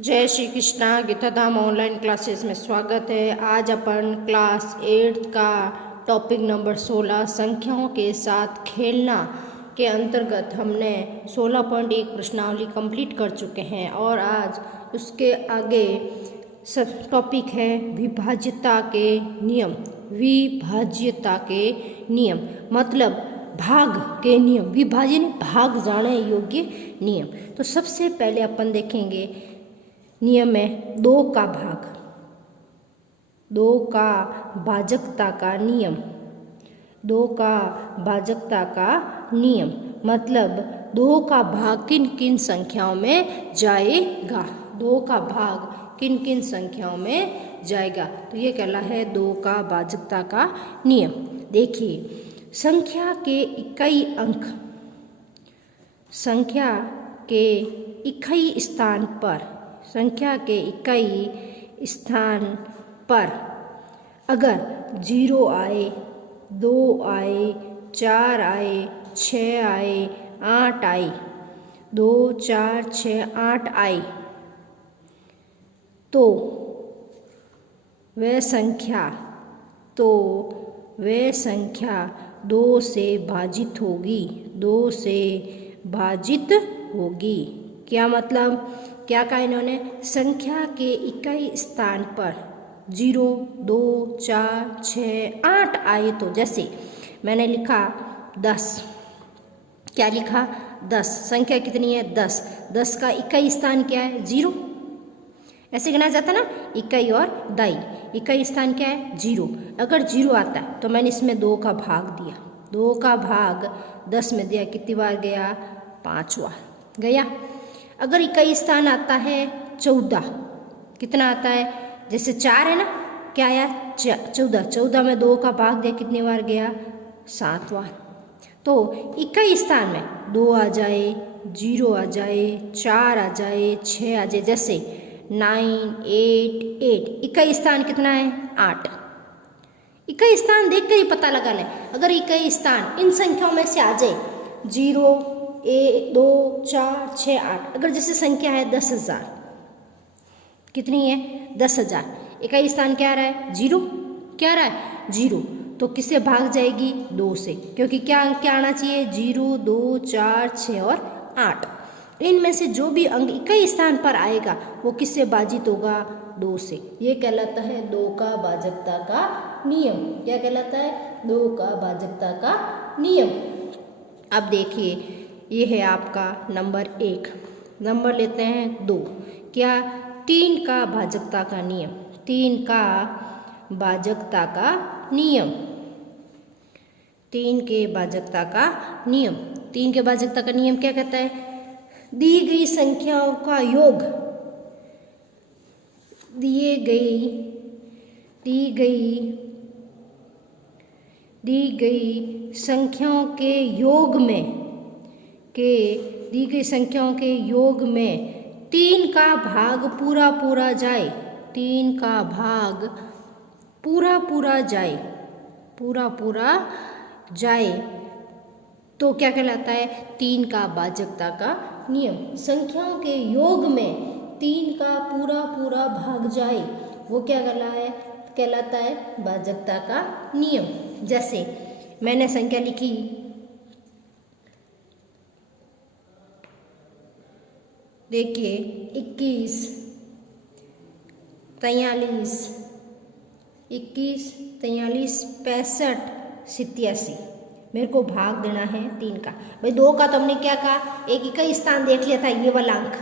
जय Shri Krishna. गीताधाम online classes में स्वागत है। आज अपन क्लास 8 का टॉपिक नंबर 16 संख्याओं के साथ खेलना के अंतर्गत हमने 16.1 प्रश्नावली कंप्लीट कर चुके हैं और आज उसके आगे टॉपिक है विभाज्यता के नियम। विभाज्यता के नियम मतलब भाग के नियम, विभाजन भाग जाने योग्य नियम। तो सबसे पहले अपन देखेंगे नियम है 2 का भाग, 2 का भाजकता का नियम। 2 का भाजकता का नियम मतलब 2 का भाग किन किन संख्याओं में जाएगा। 2 का भाग किन किन संख्याओं में जाएगा, तो ये कहला है 2 का भाजकता का नियम। देखिए, संख्या के इकाई अंक, संख्या के इकाई स्थान पर, संख्या के इकाई स्थान पर अगर 0 आए, 2 आए, 4 आए, 6 आए, 8 आए, 2, 4, 6, 8 आए, तो वह संख्या 2 से भाजित होगी, 2 से भाजित होगी। क्या मतलब, क्या कहा इन्होंने, संख्या के इकाई स्थान पर 0, 2, 4, 6, 8 आए तो जैसे मैंने लिखा 10, क्या लिखा 10, संख्या कितनी है 10, 10 का इकाई स्थान क्या है 0, ऐसे गिना जाता ना, इकाई और दाई। इकाई स्थान क्या है 0। अगर 0 आता है तो मैंने इसमें 2 का भाग दिया, 2 का भाग 10 में दिया, कितनी बार गया 5 बार गया। अगर इकाई स्थान आता है 14, कितना आता है, जैसे 4 है ना, क्या आया 14, 14 में 2 का भाग दिया, कितनी बार गया 7 बार। तो इकाई स्थान में 2 आ जाए, 0 आ जाए, 4 आ जाए, 6 आ जाए, जैसे 9, 8, 8। इकाई स्थान कितना है 8। इकाई स्थान देख कर ही पता लगा लें। अगर इकाई स्थान इन संख्याओं में से आ जाए 0, 1, 2, 4, 6, 8, अगर जैसे संख्या है 10,000, कितनी है 10,000, इकाई स्थान क्या आ रहा है 0, क्या आ रहा है 0, तो किससे भाग जाएगी 2 से, क्योंकि क्या अंक क्या आना चाहिए 0, 2, 4, 6 और 8। इनमें से जो भी अंक इकाई स्थान पर आएगा वो किससे भाजित होगा 2 से। ये कहलाता है 2 का भाजकता का नियम। क्या कहलाता है 2 का भाजकता का नियम। अब देखिए, ये है आपका नंबर 1। नंबर लेते हैं 2, क्या 3 का भाजकता का नियम। 3 का भाजकता का नियम, 3 के भाजकता का नियम। 3 के भाजकता का नियम क्या कहता है, दी गई संख्याओं का योग, दी गई संख्याओं के योग में, दी गई संख्याओं के योग में 3 का भाग पूरा पूरा जाए, 3 का भाग पूरा पूरा जाए, पूरा पूरा जाए, तो क्या कहलाता है 3 का भाजकता का नियम। संख्याओं के योग में 3 का पूरा पूरा भाग जाए, वो क्या कहलाता है भाजकता का नियम। जैसे मैंने संख्या लिखी, देखिए 21, 43, 65, 87, मेरे को भाग देना है 3 का। भाई 2 का तो हमने क्या कहा, एक इकाई स्थान देख लिया था, ये वाला अंक,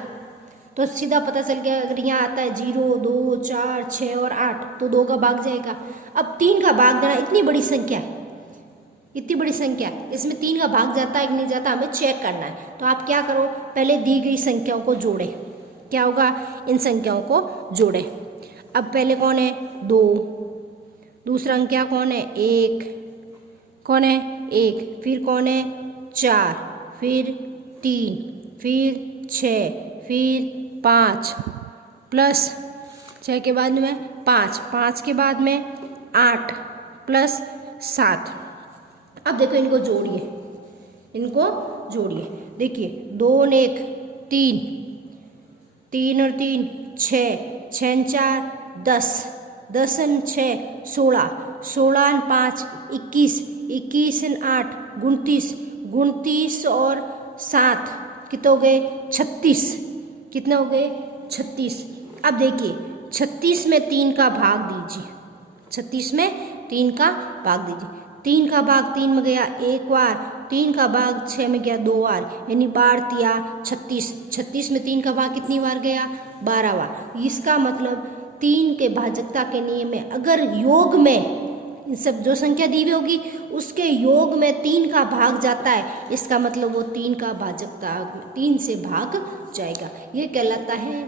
तो सीधा पता चल गया। अगर यहाँ आता है 0, 2, 4, 6 और 8, तो 2 का भाग जाएगा। अब 3 का भाग देना, इतनी बड़ी संख्या, इसमें 3 का भाग जाता है कि नहीं जाता, हमें चेक करना है। तो आप क्या करो, पहले दी गई संख्याओं को जोड़े, क्या होगा, इन संख्याओं को जोड़े। अब पहले कौन है 2, दूसरा अंक क्या कौन है 1, कौन है 1, फिर कौन है 4, फिर 3, फिर 6, फिर 5, प्लस 6 के बाद में 5, 5 के बाद में 8 प्लस 7। अब देखो इनको जोड़िए, 2 ने 1 3, 3 और 3 6, 6 और 4 10, 10 और 6 16, 16 और 5 21, 21 और 8 29, 29 और 7 कितने हो गए 36, कितने हो गए 36। अब देखिए 36 में 3 का भाग दीजिए, 36 में 3 का भाग दीजिए। 3 का भाग 3 में गया एक बार, 3 का भाग 6 में गया 2 बार, यानी 12 तिया 36। 36 में 3 का भाग कितनी बार गया 12 बार। इसका मतलब 3 के भाजकता के नियम में अगर योग में इन सब जो संख्या दी हुई होगी उसके योग में 3 का भाग जाता है, इसका मतलब वो 3 का भाजकता 3 से भाग जाएगा। ये कहलाता है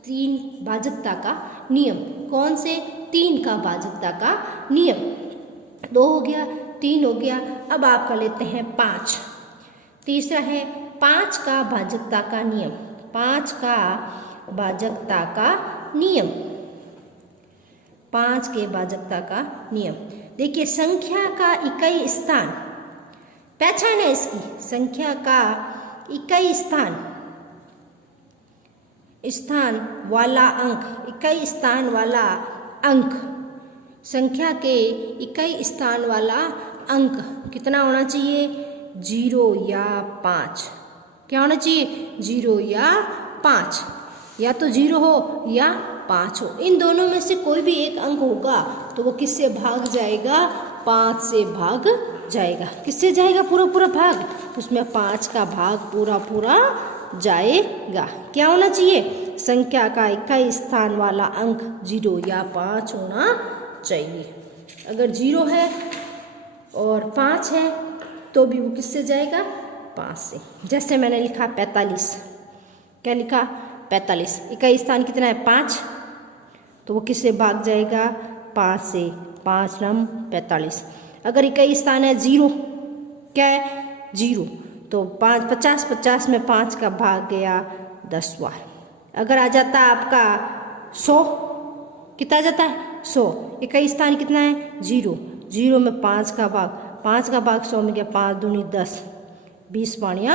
3 भाजकता का नियम। कौन से 3 का भाजकता का नियम। 2 हो गया, 3 हो गया। अब आपका लेते हैं 5। तीसरा है 5 का भाजकता का नियम। 5 का भाजकता का नियम, 5 के भाजकता का नियम। देखिए संख्या का इकाई स्थान, पहचान है इसकी, संख्या का इकाई स्थान वाला अंक, इकाई स्थान वाला अंक, संख्या के इकाई स्थान वाला अंक कितना होना चाहिए 0 या 5। क्या होना चाहिए 0 या 5, या तो 0 हो या 5 हो। इन दोनों में से कोई भी एक अंक होगा तो वो किससे भाग जाएगा 5 से भाग जाएगा। किससे जाएगा पूरा पूरा भाग, उसमें 5 का भाग पूरा पूरा जाएगा। क्या होना चाहिए संख्या का इकाई स्थान वाला अंक 0 या 5 होना चाहिए। अगर 0 है और 5 है तो भी वो किससे जाएगा 5 से। जैसे मैंने लिखा 45, क्या लिखा 45, इकाई स्थान कितना है 5, तो वो किससे भाग जाएगा 5 से। 5 नम 45। अगर इकाई स्थान है 0, क्या है 0, तो 50, 50 में 5 का भाग गया 10 बार। अगर आ जाता आपका 100, कितना आ जाता है 100, इकाई स्थान कितना है 0, 0 में 5 का भाग, 5 का भाग 100 में गया 5 दूनी 10, 20 पानिया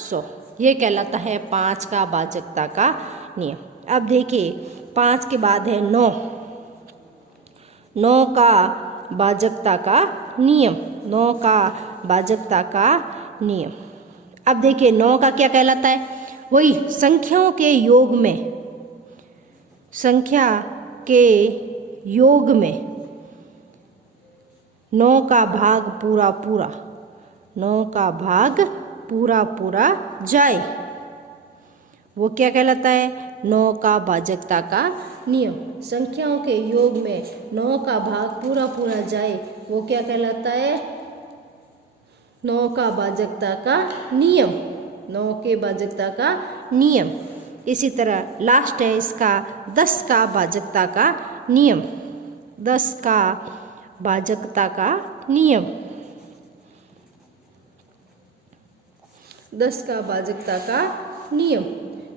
100। ये कहलाता है 5 का भाजकता का नियम। अब देखिए 5 के बाद है 9, 9 का भाजकता का नियम, 9 का भाजकता का नियम। अब देखिए 9 का क्या कहलाता है, वही संख्याओं के योग में, संख्या के योग में 9 का भाग पूरा पूरा, 9 का भाग पूरा पूरा जाए, वो क्या कहलाता है 9 का भाजकता का नियम। संख्याओं के योग में 9 का भाग पूरा पूरा जाए, वो क्या कहलाता है 9 का भाजकता का नियम, 9 के भाजकता का नियम। इसी तरह लास्ट है इसका 10 का भाजकता का नियम, 10 का भाजकता का नियम, 10 का भाजकता का नियम।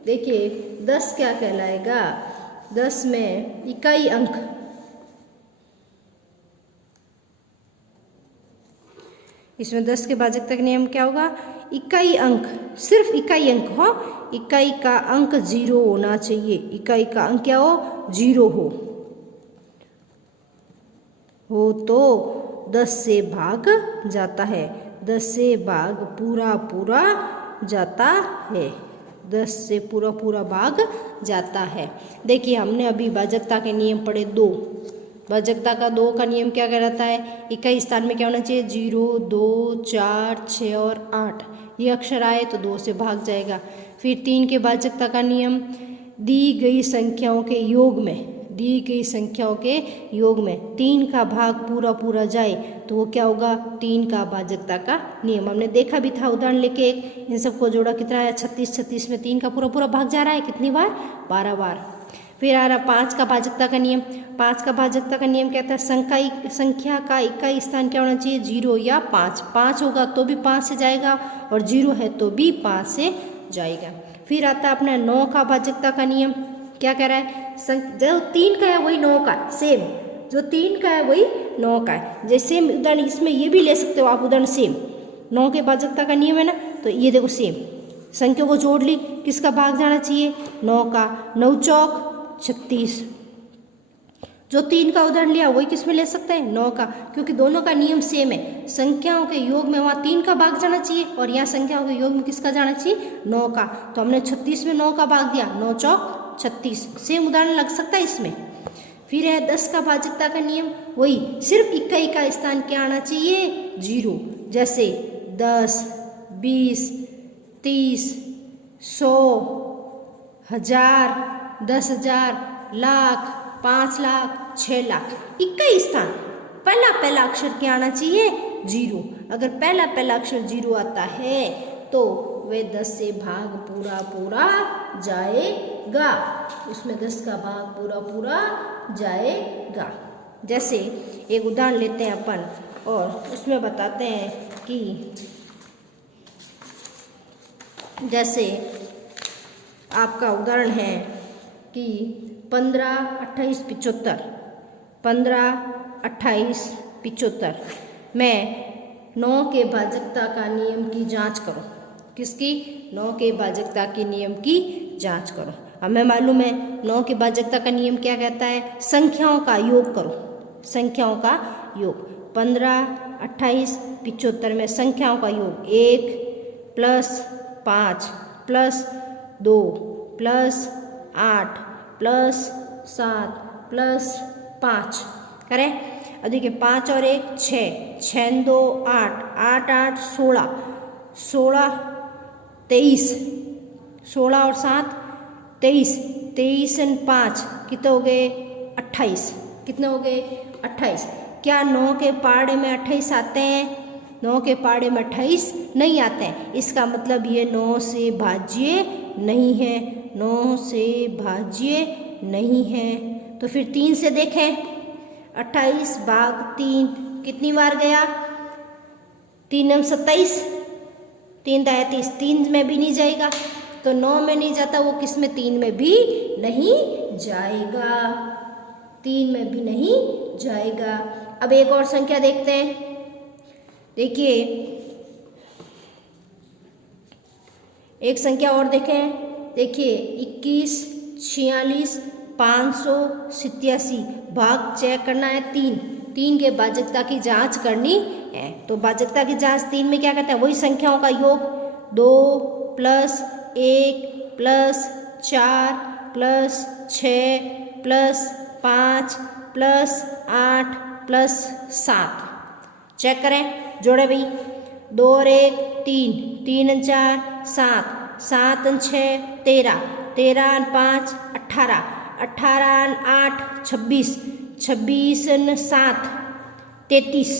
देखिए 10 क्या कहलाएगा, 10 में इकाई अंक, इसमें 10 के भाजकता का नियम क्या होगा, इकाई अंक, सिर्फ इकाई अंक हो, इकाई का अंक 0 होना चाहिए, इकाई का अंक क्या हो 0 हो तो 10 से भाग जाता है, 10 से भाग पूरा पूरा जाता है, 10 से पूरा पूरा भाग जाता है। देखिए हमने अभी भाजकता के नियम पढ़े 2, भाजकता का 2 का नियम क्या कहलाता है, इकाई स्थान में क्या होना चाहिए 0, 2, 4, 6 और 8, ये अक्षर आए तो 2 से भाग जाएगा। फिर 3 के भाजकता का नियम, दी गई संख्याओं के योग में, दी गई संख्याओं के योग में 3 का भाग पूरा पूरा जाए तो वो क्या होगा 3 का भाजकता का नियम। हमने देखा भी था उदाहरण लेके, इन सबको जोड़ा कितना है 36, 36 में 3 का पूरा पूरा भाग जा रहा है, कितनी बार 12 बार। फिर आ रहा 5 का भाजकता का नियम, 5 का भाजकता का नियम कहता है संख्या का इकाई स्थान क्या होना चाहिए 0 या 5, 5 होगा तो भी 5 से जाएगा और 0 है तो भी 5 से जाएगा। फिर आता है अपना 9 का भाजकता का नियम, क्या कह रहा है जो 3 का है वही 9 का, सेम जो 3 का है वही 9 का है। जैसे उदाहरण इसमें ये भी ले सकते हो आप उदाहरण सेम, 9 के भाजकता का नियम है ना, तो ये देखो सेम संख्या को जोड़ ली, किसका भाग जाना चाहिए? 9 का। 9 चौक 36। जो 3 का उदाहरण लिया वही किस में ले सकते हैं? 9 का, क्योंकि दोनों का नियम सेम है। संख्याओं के योग में वहाँ 3 का भाग जाना चाहिए और यहाँ संख्याओं के योग में किसका जाना चाहिए? 9 का। तो हमने 36 में 9 का भाग दिया, 9 चौक 36। सेम उदाहरण लग सकता है इसमें। फिर है 10 का भाजकता का नियम, वही सिर्फ इकाई का स्थान क्या आना चाहिए? 0। जैसे 10, 20, 30, 100, 1000, 10,000, लाख, 5 लाख, 6 लाख। इकाई स्थान पहला अक्षर क्या आना चाहिए? 0। अगर पहला अक्षर 0 आता है तो वे 10 से भाग पूरा जाएगा, उसमें 10 का भाग पूरा जाएगा। जैसे एक उदाहरण लेते हैं अपन और उसमें बताते हैं कि जैसे आपका उदाहरण है कि 15, 28, 75। 15, 28, 75 में 9 के भाजकता का नियम की जांच करो। किसकी? 9 के भाजकता के नियम की जांच करो। हमें मालूम है 9 के भाजकता का नियम क्या कहता है? संख्याओं का योग करो, संख्याओं का योग। 15, 28, 75 में संख्याओं का योग 1 + 5 + 2 + 8 + 7 + 5 करें। अब देखिए 5 और 1 6, 6 2 8, 8 8 16, 16 23, 16 और 7 23, 23 और 5 कितने हो गए? 28। कितने हो गए? 28। क्या 9 के पहाड़े में 28 आते हैं? 9 के पहाड़े में 28 नहीं आते हैं। इसका मतलब ये 9 से भाज्य नहीं है, 9 से भाज्य नहीं है। तो फिर 3 से देखें, 28 भाग 3 कितनी बार गया? 3 9 27, 3 33, 3 में भी नहीं जाएगा। तो 9 में नहीं जाता, वो किस में? 3 में भी नहीं जाएगा, 3 में भी नहीं जाएगा। अब एक और संख्या देखते हैं। देखिए एक संख्या और देखें। देखिए 21, 46, 587 भाग चेक करना है 3 के भाजकता की जांच करनी है। तो भाजकता की जांच 3 में क्या करता है? वही संख्याओं का योग 2 + 1 + 4 + 6 + 5 + 8 + 7 चेक करें, जोड़े भाई। 2 और 1 3, 3 और 4 7, 7 और 6 13, 13 और 5 18, 18 और 8 26, 26 और 7 33।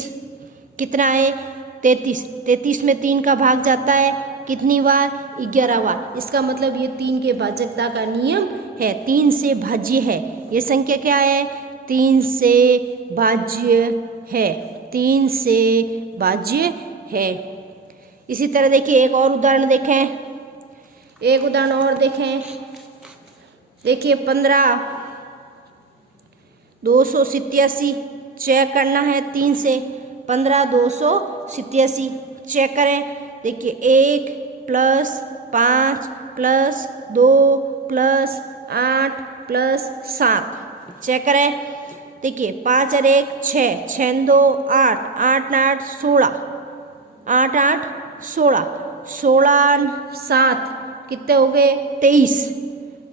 कितना है? 33। 33 में 3 का भाग जाता है कितनी बार? 11 बार। इसका मतलब ये 3 के भाजकता का नियम है, 3 से भाज्य है। ये संख्या क्या है? 3 से भाज्य है, 3 से भाज्य है। इसी तरह देखिए एक और उदाहरण देखें, एक उदाहरण और देखें। देखिए 15 287 चेक करना है 3 से। 15 287 चेक करें। देखिए 1 + 5 + 2 + 8 + 7 चेक करें। देखिए 5 और 1 6, 6 2 8, 8 8 16, 8 8 16, 16 7 कितने हो गए? 23।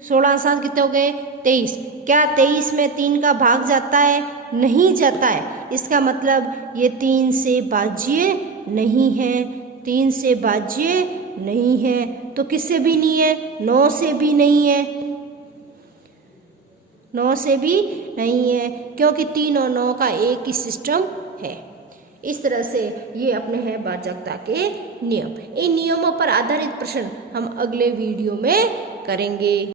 16 7 कितने हो गए? 23। क्या 23 में 3 का भाग जाता है? नहीं जाता है। इसका मतलब ये 3 से भाज्य नहीं है, 3 से भाज्य नहीं है। तो किससे भी नहीं है? 9 से भी नहीं है, 9 से भी नहीं है, क्योंकि 3 और 9 का एक ही सिस्टम है। इस तरह से ये अपने हैं भाजकता के नियम। इन नियमों पर आधारित प्रश्न हम अगले वीडियो में करेंगे।